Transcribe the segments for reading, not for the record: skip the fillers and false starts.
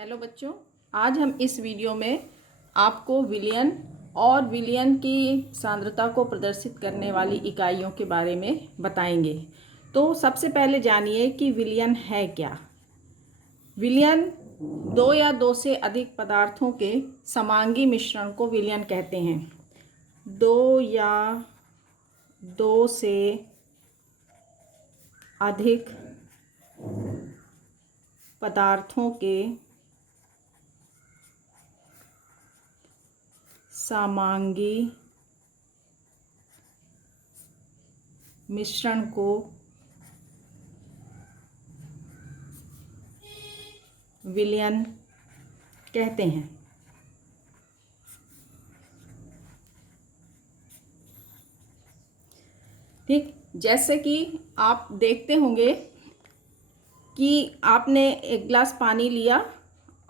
Hello बच्चों, आज हम इस वीडियो में आपको विलयन और विलयन की सांद्रता को प्रदर्शित करने वाली इकाइयों के बारे में बताएंगे। तो सबसे पहले जानिए कि विलयन है क्या। विलयन दो या दो से अधिक पदार्थों के समांगी मिश्रण को विलयन कहते हैं। दो या दो से अधिक पदार्थों के समांगी मिश्रण को विलयन कहते हैं। ठीक, जैसे कि आप देखते होंगे कि आपने एक गिलास पानी लिया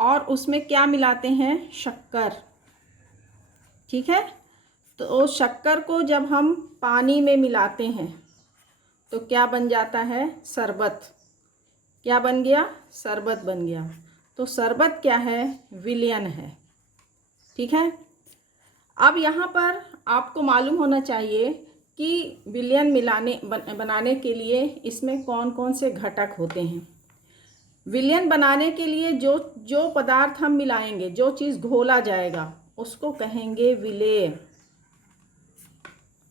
और उसमें क्या मिलाते हैं? शक्कर। ठीक है, तो शक्कर को जब हम पानी में मिलाते हैं तो क्या बन जाता है? शरबत। क्या बन गया? शरबत बन गया। तो शरबत क्या है? विलयन है। ठीक है, अब यहाँ पर आपको मालूम होना चाहिए कि विलयन बनाने के लिए इसमें कौन कौन से घटक होते हैं। विलयन बनाने के लिए जो पदार्थ हम मिलाएंगे, जो चीज़ घोला जाएगा, उसको कहेंगे विलेय।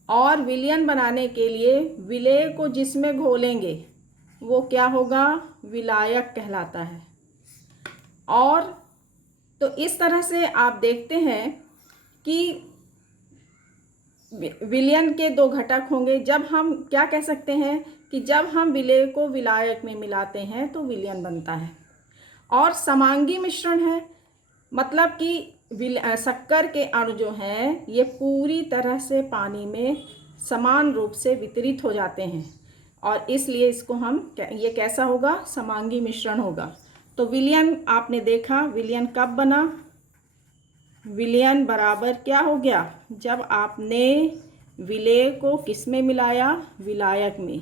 और विलयन बनाने के लिए विलेय को जिसमें घोलेंगे वो क्या होगा? विलायक कहलाता है। और तो इस तरह से आप देखते हैं कि विलयन के दो घटक होंगे। जब हम क्या कह सकते हैं कि जब हम विलेय को विलायक में मिलाते हैं तो विलयन बनता है। और समांगी मिश्रण है, मतलब कि शक्कर के अणु जो हैं ये पूरी तरह से पानी में समान रूप से वितरित हो जाते हैं और इसलिए इसको हम ये कैसा होगा? समांगी मिश्रण होगा। तो विलयन आपने देखा, विलयन कब बना? विलयन बराबर क्या हो गया? जब आपने विलेय को किस में मिलाया? विलायक में।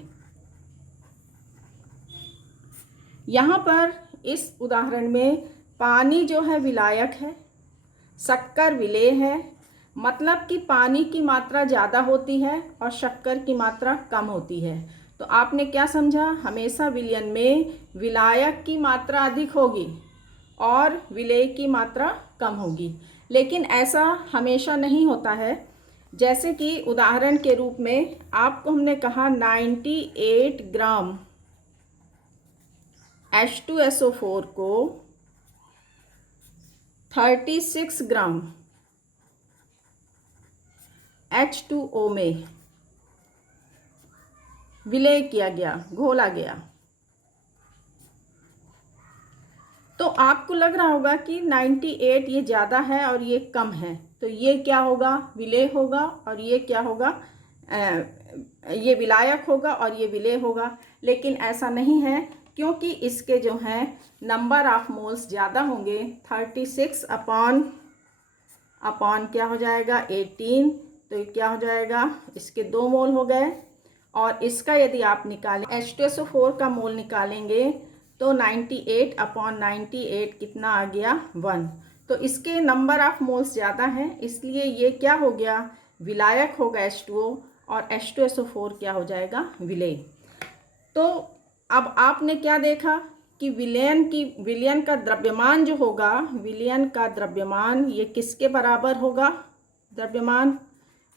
यहाँ पर इस उदाहरण में पानी जो है विलायक है, शक्कर विलेय है। मतलब कि पानी की मात्रा ज़्यादा होती है और शक्कर की मात्रा कम होती है। तो आपने क्या समझा? हमेशा विलयन में विलायक की मात्रा अधिक होगी और विलेय की मात्रा कम होगी। लेकिन ऐसा हमेशा नहीं होता है। जैसे कि उदाहरण के रूप में आपको हमने कहा 98 ग्राम H2SO4 को 36 ग्राम H2O में विलेय किया गया, घोला गया। तो आपको लग रहा होगा कि 98 ये ज़्यादा है और ये कम है, तो ये क्या होगा? विलेय होगा। और ये क्या होगा? ये विलायक होगा और ये विलेय होगा। लेकिन ऐसा नहीं है, क्योंकि इसके जो हैं नंबर ऑफ मोल्स ज़्यादा होंगे। 36 अपॉन क्या हो जाएगा? 18। तो क्या हो जाएगा? इसके 2 मोल हो गए। और इसका यदि आप निकालें, H2SO4 का मोल निकालेंगे तो 98 अपॉन 98 कितना आ गया? 1। तो इसके नंबर ऑफ मोल्स ज़्यादा हैं, इसलिए ये क्या हो गया? विलायक होगा H2O और H2SO4 क्या हो जाएगा? विलेय। तो अब आपने क्या देखा कि विलयन का द्रव्यमान जो होगा, विलयन का द्रव्यमान ये किसके बराबर होगा? द्रव्यमान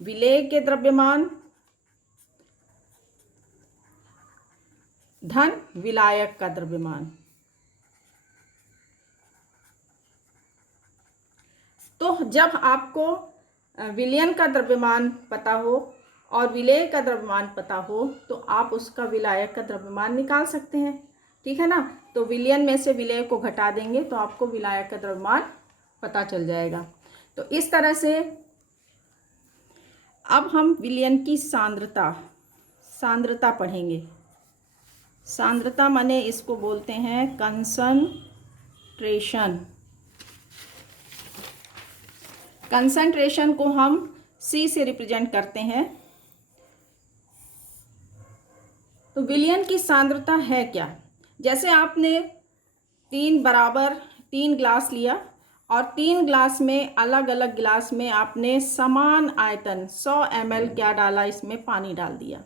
विलेय के द्रव्यमान धन विलायक का द्रव्यमान। तो जब आपको विलयन का द्रव्यमान पता हो और विलेय का द्रव्यमान पता हो तो आप उसका विलायक का द्रव्यमान निकाल सकते हैं। ठीक है ना? तो विलयन में से विलेय को घटा देंगे तो आपको विलायक का द्रव्यमान पता चल जाएगा। तो इस तरह से अब हम विलयन की सांद्रता पढ़ेंगे। सांद्रता माने इसको बोलते हैं कंसंट्रेशन। कंसंट्रेशन को हम C से रिप्रेजेंट करते हैं। तो विलयन की सांद्रता है क्या? जैसे आपने 3 बराबर 3 ग्लास लिया और 3 ग्लास में अलग अलग गिलास में आपने समान आयतन 100 ml क्या डाला, इसमें पानी डाल दिया।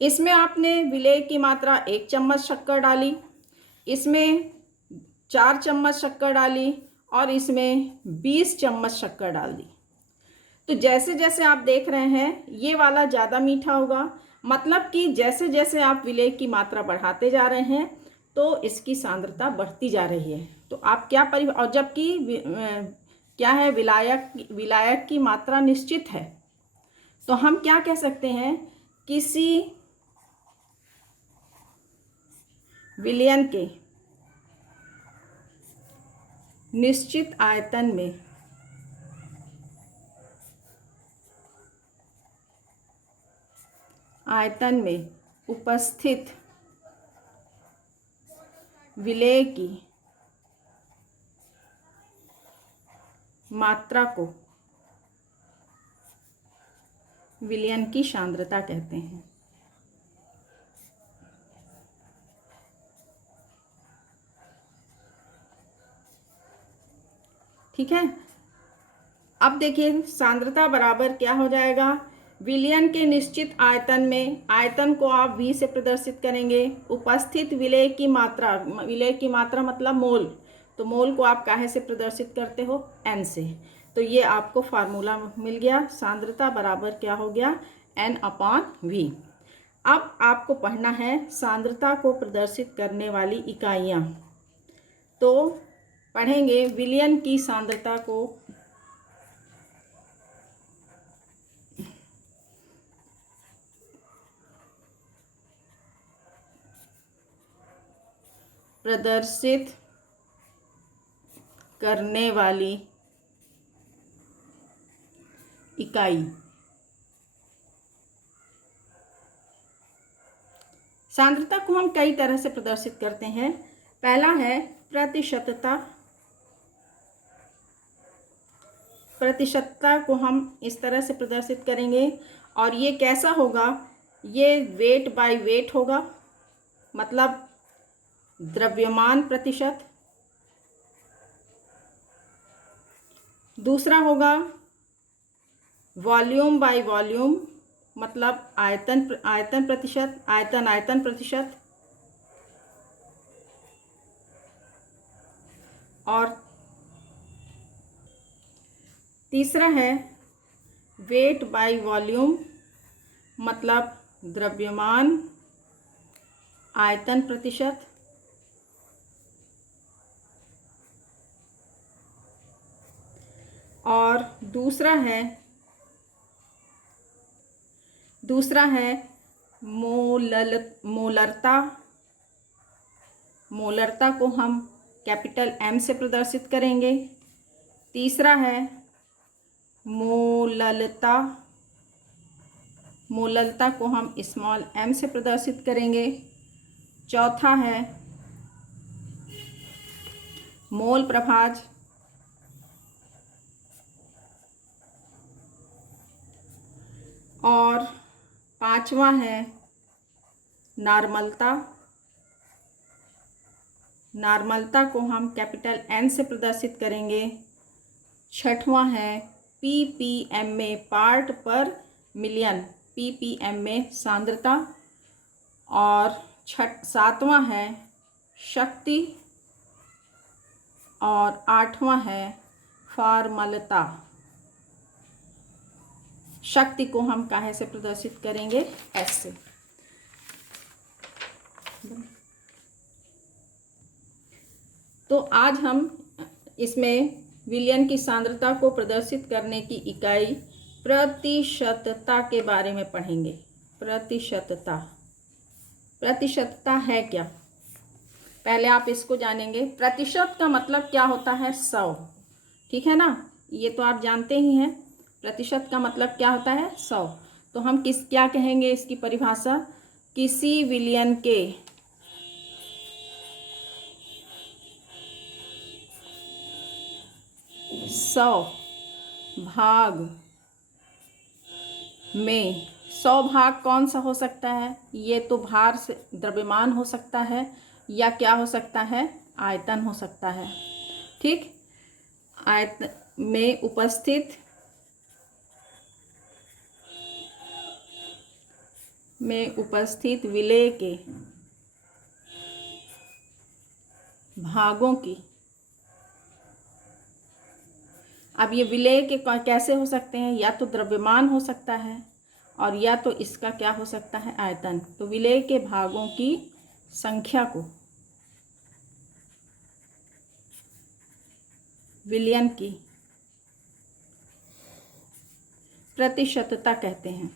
इसमें आपने विलेय की मात्रा 1 चम्मच शक्कर डाली, इसमें 4 चम्मच शक्कर डाली और इसमें 20 चम्मच शक्कर डाल दी। तो जैसे जैसे आप देख रहे हैं ये वाला ज़्यादा मीठा होगा, मतलब कि जैसे जैसे आप विलेय की मात्रा बढ़ाते जा रहे हैं तो इसकी सांद्रता बढ़ती जा रही है। तो आप क्या और जबकि क्या है, विलायक की मात्रा निश्चित है, तो हम क्या कह सकते हैं, किसी विलयन के निश्चित आयतन में उपस्थित विलेय की मात्रा को विलयन की सांद्रता कहते हैं। ठीक है, अब देखिए सांद्रता बराबर क्या हो जाएगा, विलयन के निश्चित आयतन में, आयतन को आप V से प्रदर्शित करेंगे, उपस्थित विलेय की मात्रा मतलब मोल, तो मोल को आप काहे से प्रदर्शित करते हो, N से। तो ये आपको फार्मूला मिल गया, सांद्रता बराबर क्या हो गया, N/V। अब आपको पढ़ना है सांद्रता को प्रदर्शित करने वाली इकाइयाँ। तो पढ़ेंगे विलयन की सांद्रता को प्रदर्शित करने वाली इकाई। सांद्रता को हम कई तरह से प्रदर्शित करते हैं। पहला है प्रतिशतता। प्रतिशतता को हम इस तरह से प्रदर्शित करेंगे और ये कैसा होगा, ये वेट बाय वेट होगा, मतलब द्रव्यमान प्रतिशत। दूसरा होगा वॉल्यूम बाय वॉल्यूम, मतलब आयतन प्रतिशत, आयतन प्रतिशत। और तीसरा है वेट बाय वॉल्यूम, मतलब द्रव्यमान आयतन प्रतिशत। और दूसरा है मोलरता। मोलरता को हम कैपिटल M से प्रदर्शित करेंगे। तीसरा है मोललता। मोललता को हम स्मॉल m से प्रदर्शित करेंगे। चौथा है मोल प्रभाज। और पांचवा है नार्मलता। नार्मलता को हम कैपिटल N से प्रदर्शित करेंगे। छठवां है ppm में पार्ट पर मिलियन, ppm में सांद्रता। और सातवां है शक्ति। और आठवां है फार्मलता। शक्ति को हम काहे से प्रदर्शित करेंगे, S से। तो आज हम इसमें विलयन की सांद्रता को प्रदर्शित करने की इकाई प्रतिशतता के बारे में पढ़ेंगे। प्रतिशतता, प्रतिशतता है क्या, पहले आप इसको जानेंगे। प्रतिशत का मतलब क्या होता है, 100, ठीक है ना, ये तो आप जानते ही हैं। प्रतिशत का मतलब क्या होता है, 100। तो हम क्या कहेंगे इसकी परिभाषा, किसी विलयन के भाग में 100 भाग कौन सा हो सकता है, ये तो भार से द्रव्यमान हो सकता है या क्या हो सकता है, आयतन हो सकता है। ठीक। आयतन में उपस्थित विलेय के भागों की, अब ये विलेय के कैसे हो सकते हैं, या तो द्रव्यमान हो सकता है और या तो इसका क्या हो सकता है, आयतन। तो विलेय के भागों की संख्या को विलयन की प्रतिशतता कहते हैं।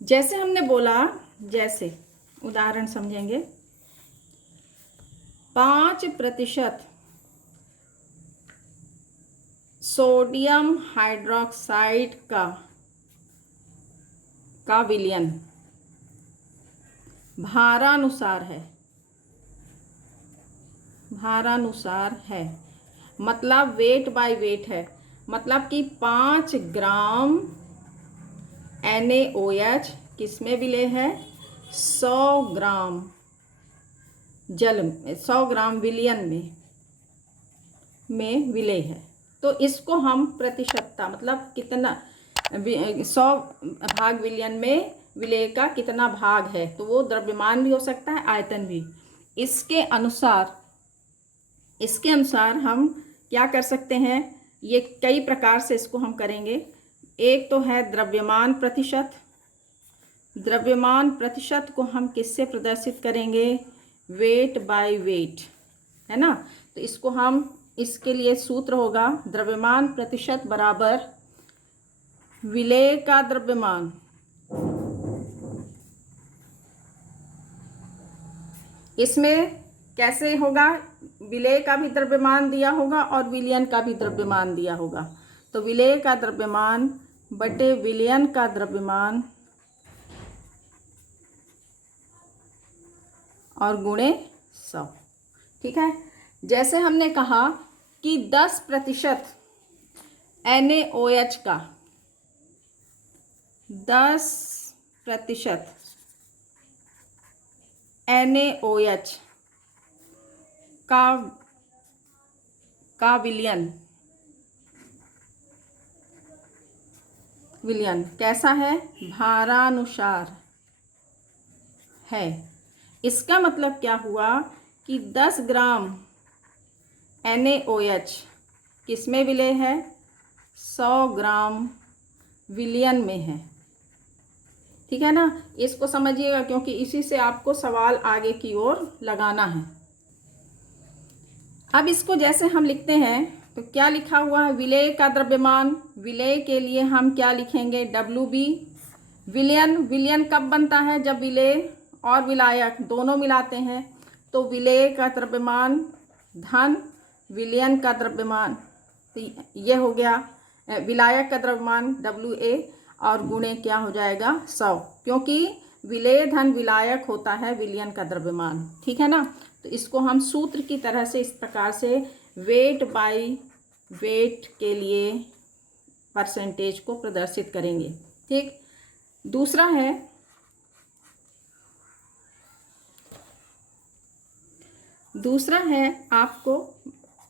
जैसे हमने बोला, जैसे उदाहरण समझेंगे, 5% सोडियम हाइड्रोक्साइड का विलयन भारानुसार है, मतलब वेट बाय वेट है, मतलब कि 5 ग्राम NaOH किस में विलेय है, 100 ग्राम जल में, 100 ग्राम विलयन में विलेय है। तो इसको हम प्रतिशतता, मतलब कितना 100 भाग विलयन में विलेय का कितना भाग है, तो वो द्रव्यमान भी हो सकता है, आयतन भी। इसके अनुसार हम क्या कर सकते हैं, ये कई प्रकार से इसको हम करेंगे। एक तो है द्रव्यमान प्रतिशत। द्रव्यमान प्रतिशत को हम किससे प्रदर्शित करेंगे, वेट बाय वेट, है ना। तो इसको हम, इसके लिए सूत्र होगा द्रव्यमान प्रतिशत बराबर विलेय का द्रव्यमान इसमें कैसे होगा, विलेय का भी द्रव्यमान दिया होगा और विलयन का भी द्रव्यमान दिया होगा। तो विलेय का द्रव्यमान बटे विलयन का द्रव्यमान और गुणे 100, ठीक है। जैसे हमने कहा कि 10% NaOH का 10% NaOH का विलयन कैसा है, भारानुसार है। इसका मतलब क्या हुआ कि 10 ग्राम NaOH किस में विलेय है, 100 ग्राम विलयन में है, ठीक है ना। इसको समझिएगा, क्योंकि इसी से आपको सवाल आगे की ओर लगाना है। अब इसको जैसे हम लिखते हैं, तो क्या लिखा हुआ है, विलेय का द्रव्यमान। विलेय के लिए हम क्या लिखेंगे, WB। विलयन कब बनता है, जब विलेय और विलायक दोनों मिलाते हैं। तो विलेय का द्रव्यमान धन विलयन का द्रव्यमान, तो ये हो गया विलायक का द्रव्यमान WA, और गुणे क्या हो जाएगा 100, क्योंकि विलेय धन विलायक होता है विलयन का द्रव्यमान, ठीक है ना। तो इसको हम सूत्र की तरह से इस प्रकार से वेट बाय वेट के लिए परसेंटेज को प्रदर्शित करेंगे, ठीक। दूसरा है आपको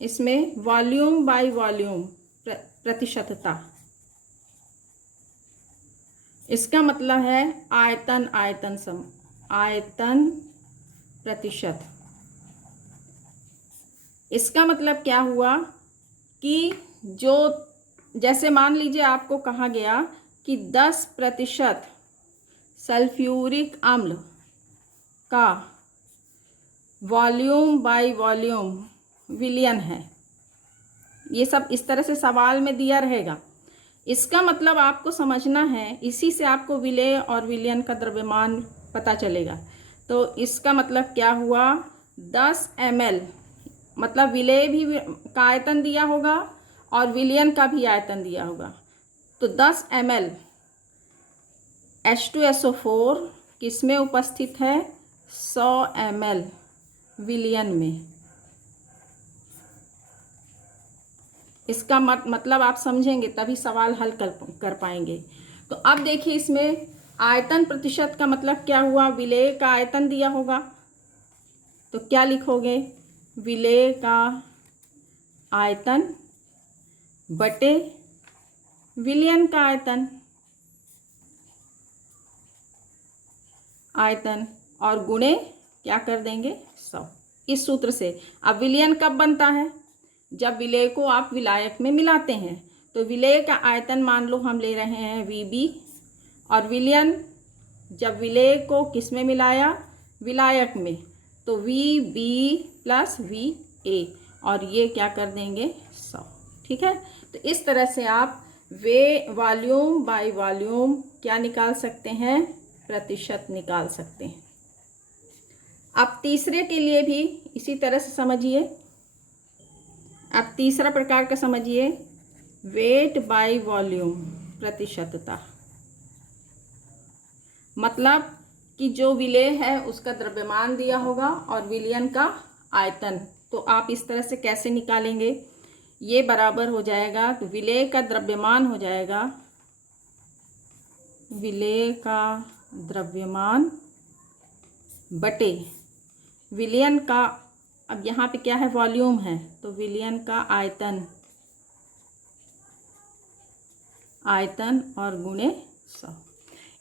इसमें वॉल्यूम बाय वॉल्यूम प्रतिशतता। इसका मतलब है आयतन प्रतिशत। इसका मतलब क्या हुआ कि जो, जैसे मान लीजिए आपको कहा गया कि 10% सल्फ्यूरिक अम्ल का वॉल्यूम बाय वॉल्यूम विलयन है। ये सब इस तरह से सवाल में दिया रहेगा। इसका मतलब आपको समझना है, इसी से आपको विलेय और विलयन का द्रव्यमान पता चलेगा। तो इसका मतलब क्या हुआ, 10 ml, मतलब विलेय भी का आयतन दिया होगा और विलयन का भी आयतन दिया होगा। तो 10 ml H2SO4 किस में उपस्थित है, 100 ml विलयन में। इसका मतलब आप समझेंगे तभी सवाल हल कर पाएंगे। तो अब देखिए इसमें आयतन प्रतिशत का मतलब क्या हुआ, विलेय का आयतन दिया होगा तो क्या लिखोगे, विलेय का आयतन बटे विलयन का आयतन, आयतन और गुणे क्या कर देंगे 100, इस सूत्र से। अब विलयन कब बनता है, जब विलेय को आप विलायक में मिलाते हैं। तो विलेय का आयतन मान लो हम ले रहे हैं VB, और विलयन जब विलेय को किस में मिलाया, विलायक में, तो VB प्लस VA, और ये क्या कर देंगे 100। ठीक है, तो इस तरह से आप वे वॉल्यूम बाय वॉल्यूम क्या निकाल सकते हैं, प्रतिशत निकाल सकते हैं। अब तीसरे के लिए भी इसी तरह से समझिए। अब तीसरा प्रकार का समझिए, वेट बाय वॉल्यूम प्रतिशतता, मतलब कि जो विलेय है उसका द्रव्यमान दिया होगा और विलयन का आयतन। तो आप इस तरह से कैसे निकालेंगे, ये बराबर हो जाएगा, तो विलेय का द्रव्यमान हो जाएगा, विलेय का द्रव्यमान बटे विलयन का, अब यहाँ पे क्या है वॉल्यूम है, तो विलयन का आयतन, आयतन और गुणे 100।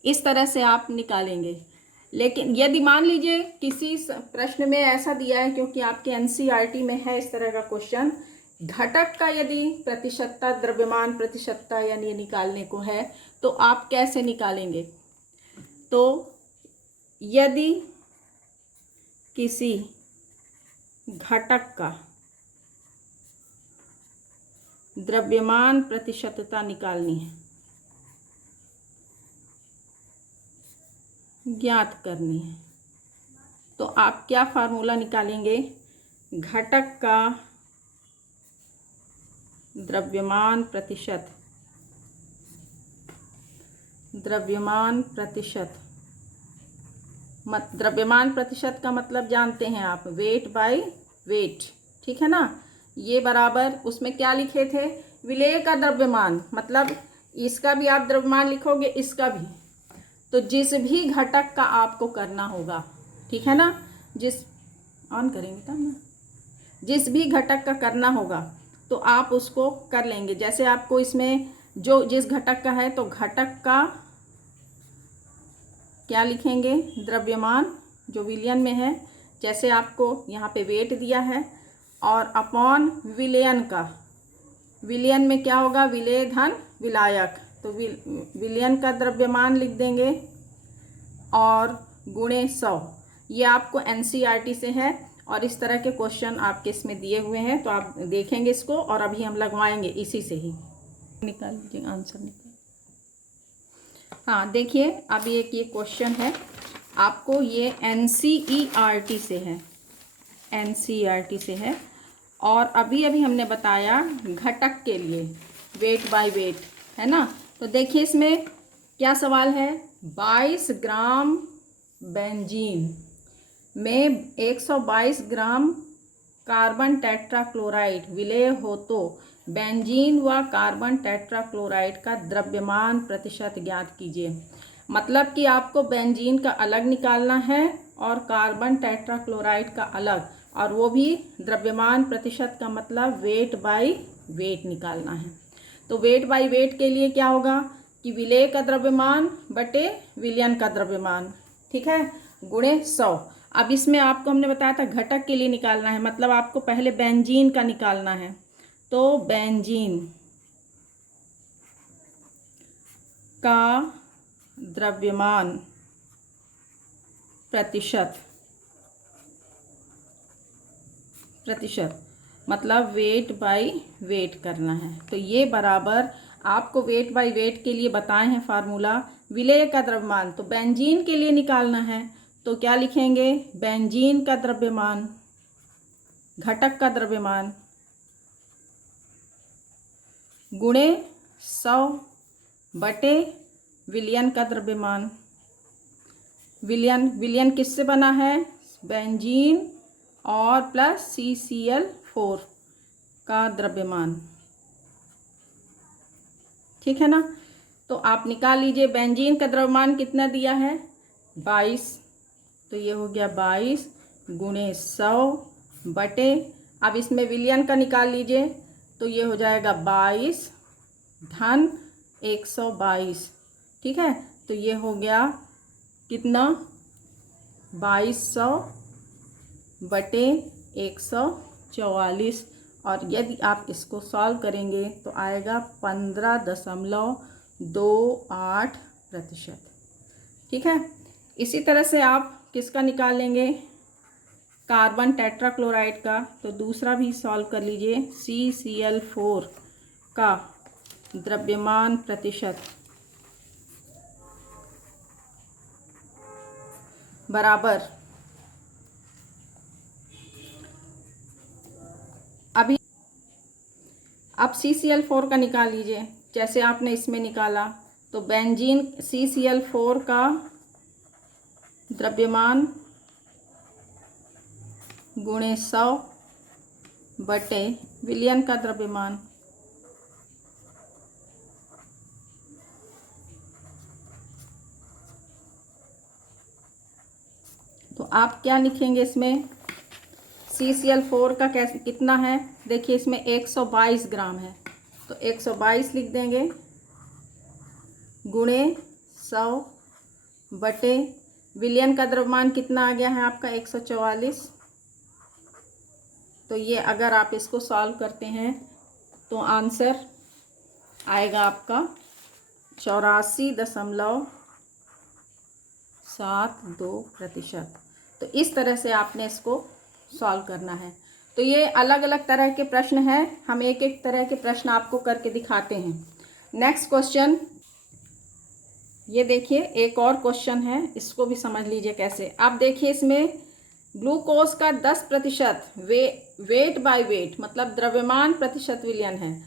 इस तरह से आप निकालेंगे। लेकिन यदि मान लीजिए किसी प्रश्न में ऐसा दिया है, क्योंकि आपके NCERT में है इस तरह का क्वेश्चन, घटक का यदि प्रतिशतता, द्रव्यमान प्रतिशतता यानी निकालने को है, तो आप कैसे निकालेंगे। तो यदि किसी घटक का द्रव्यमान प्रतिशतता निकालनी है, ज्ञात करनी है, तो आप क्या फार्मूला निकालेंगे, घटक का द्रव्यमान प्रतिशत, द्रव्यमान प्रतिशत, द्रव्यमान प्रतिशत का मतलब जानते हैं आप, वेट बाय वेट। ठीक है ना, ये बराबर उसमें क्या लिखे थे, विलेय का द्रव्यमान, मतलब इसका भी आप द्रव्यमान लिखोगे, इसका भी, तो जिस भी घटक का आपको करना होगा, ठीक है ना, जिस ऑन करेंगे तब ना, जिस भी घटक का करना होगा तो आप उसको कर लेंगे। जैसे आपको इसमें जो जिस घटक का है, तो घटक का क्या लिखेंगे, द्रव्यमान जो विलयन में है, जैसे आपको यहाँ पे वेट दिया है, और अपॉन विलयन का, विलयन में क्या होगा, विलेय धन विलायक, तो विलयन का द्रव्यमान लिख देंगे और गुणे 100। ये आपको NCERT से है, और इस तरह के क्वेश्चन आपके इसमें दिए हुए हैं, तो आप देखेंगे इसको, और अभी हम लगवाएंगे इसी से ही। निकाल लीजिए आंसर निकाल। हाँ देखिए, अभी एक ये क्वेश्चन है आपको, ये NCERT से है, NCERT से है, और अभी हमने बताया घटक के लिए वेट बाय वेट, है ना। तो देखिए इसमें क्या सवाल है, 22 ग्राम बेंजीन में 122 ग्राम कार्बन टेट्राक्लोराइड विलेय हो तो बेंजीन व कार्बन टेट्राक्लोराइड का द्रव्यमान प्रतिशत ज्ञात कीजिए। मतलब कि आपको बेंजीन का अलग निकालना है और कार्बन टेट्राक्लोराइड का अलग, और वो भी द्रव्यमान प्रतिशत का मतलब वेट बाय वेट निकालना है। तो वेट बाय वेट के लिए क्या होगा कि विलेय का द्रव्यमान बटे विलयन का द्रव्यमान, ठीक है, गुणे 100। अब इसमें आपको हमने बताया था घटक के लिए निकालना है, मतलब आपको पहले बेंजीन का निकालना है। तो बेंजीन का द्रव्यमान प्रतिशत मतलब वेट बाय वेट करना है। तो ये बराबर आपको वेट बाय वेट के लिए बताए हैं फार्मूला, विलेय का द्रव्यमान, तो बेंजीन के लिए निकालना है, तो क्या लिखेंगे, बेंजीन का द्रव्यमान, घटक का द्रव्यमान गुणे 100 बटे विलयन का द्रव्यमान। विलयन किससे बना है, बेंजीन और प्लस CCl4 का द्रव्यमान, ठीक है ना। तो आप निकाल लीजिए। बेंजीन का द्रव्यमान कितना दिया है 22, तो ये हो गया 22 गुणे 100 बटे, अब इसमें विलयन का निकाल लीजिए, तो ये हो जाएगा 22 धन 122। ठीक है, तो ये हो गया कितना 2200 बटे 144, और यदि आप इसको सॉल्व करेंगे तो आएगा 15.28%। ठीक है, इसी तरह से आप किसका निकाल लेंगे कार्बन टेट्राक्लोराइड का, तो दूसरा भी सॉल्व कर लीजिए। CCl4 का द्रव्यमान प्रतिशत बराबर, अभी अब CCl4 का निकाल लीजिए जैसे आपने इसमें निकाला। तो बेंजीन CCl4 का द्रव्यमान गुणे 100 बटे विलयन का द्रव्यमान, तो आप क्या लिखेंगे इसमें CCl4 का कैसे कितना है, देखिए इसमें 122 ग्राम है, तो 122 लिख देंगे गुणे 100 बटे विलयन का द्रव्यमान कितना आ गया है आपका 144। तो ये अगर आप इसको सॉल्व करते हैं तो आंसर आएगा आपका 84.72%। तो इस तरह से आपने इसको सॉल्व करना है। तो ये अलग अलग तरह के प्रश्न हैं, हम एक एक तरह के प्रश्न आपको करके दिखाते हैं। नेक्स्ट क्वेश्चन, ये देखिए एक और क्वेश्चन है, इसको भी समझ लीजिए कैसे। आप देखिए इसमें ग्लूकोज का 10% वेट बाय वेट मतलब द्रव्यमान प्रतिशत विलयन है,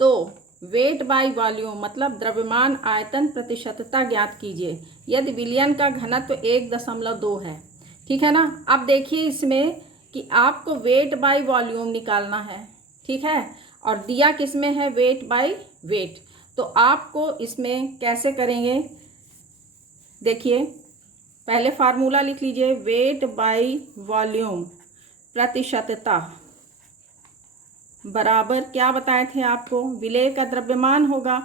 तो वेट बाय वॉल्यूम मतलब द्रव्यमान आयतन प्रतिशतता ज्ञात कीजिए यदि विलयन का घनत्व 1.2 है। ठीक है ना। अब देखिए इसमें कि आपको वेट बाय वॉल्यूम निकालना है, ठीक है, और दिया किसमें है वेट बाय वेट। तो आपको इसमें कैसे करेंगे, देखिए पहले फार्मूला लिख लीजिए, वेट बाय वॉल्यूम प्रतिशतता बराबर क्या बताए थे आपको, विलेय का द्रव्यमान होगा,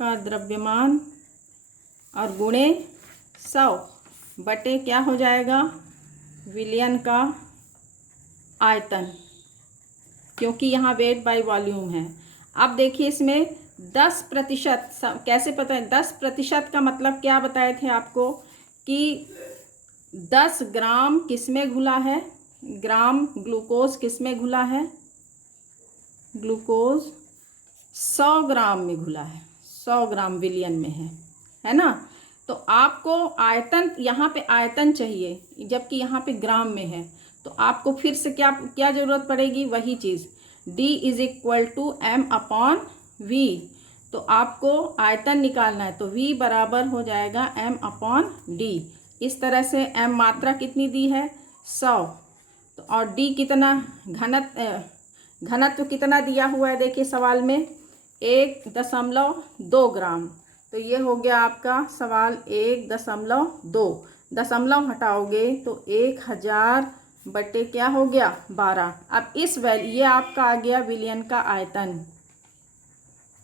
का द्रव्यमान और गुणे 100 बटे क्या हो जाएगा विलयन का आयतन, क्योंकि यहाँ वेट बाय वॉल्यूम है। अब देखिए इसमें 10% कैसे पता है, 10% का मतलब क्या बताए थे आपको कि 10 ग्राम किसमें घुला है, ग्राम ग्लूकोज किसमें घुला है, ग्लूकोज 100 ग्राम में घुला है, 100 ग्राम विलयन में है ना। तो आपको आयतन, यहाँ पे आयतन चाहिए जबकि यहाँ पे ग्राम में है, तो आपको फिर से क्या जरूरत पड़ेगी, वही चीज़ D = m/v। तो आपको आयतन निकालना है, तो V बराबर हो जाएगा m/d। इस तरह से m मात्रा कितनी दी है 100, तो और D कितना घनत्व कितना दिया हुआ है, देखिए सवाल में 1.2 ग्राम। तो ये हो गया आपका सवाल 1.2, दशमलव हटाओगे तो 1000 बटे क्या हो गया 12। अब इस ये आपका आ गया विलयन का आयतन,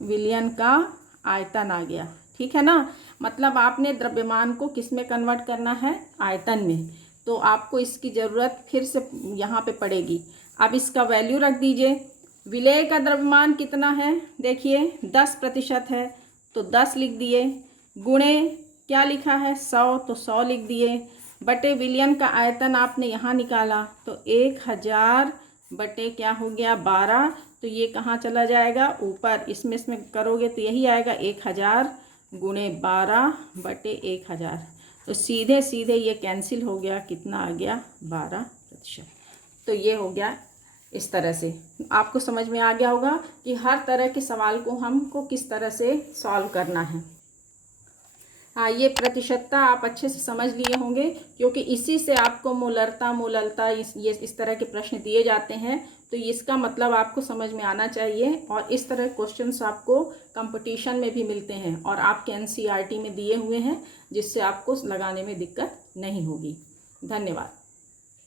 विलयन का आयतन आ गया, ठीक है ना। मतलब आपने द्रव्यमान को किस में कन्वर्ट करना है, आयतन में, तो आपको इसकी ज़रूरत फिर से यहाँ पे पड़ेगी। अब इसका वैल्यू रख दीजिए, विलेय का द्रव्यमान कितना है, देखिए 10% है, तो 10 लिख दिए, गुणे क्या लिखा है 100, तो 100 लिख दिए, बटे विलयन का आयतन आपने यहाँ निकाला, तो 1000 बटे क्या हो गया 12, तो ये कहाँ चला जाएगा ऊपर, इसमें करोगे तो यही आएगा 1000 गुणे 12 बटे 1000, तो सीधे सीधे ये कैंसिल हो गया, कितना आ गया 12%। तो ये हो गया। इस तरह से आपको समझ में आ गया होगा कि हर तरह के सवाल को हमको किस तरह से सॉल्व करना है। हाँ, ये प्रतिशतता आप अच्छे से समझ लिए होंगे, क्योंकि इसी से आपको मोलरता इस तरह के प्रश्न दिए जाते हैं, तो इसका मतलब आपको समझ में आना चाहिए। और इस तरह क्वेश्चंस आपको कंपटीशन में भी मिलते हैं और आपके एनसीईआरटी में दिए हुए हैं, जिससे आपको लगाने में दिक्कत नहीं होगी। धन्यवाद।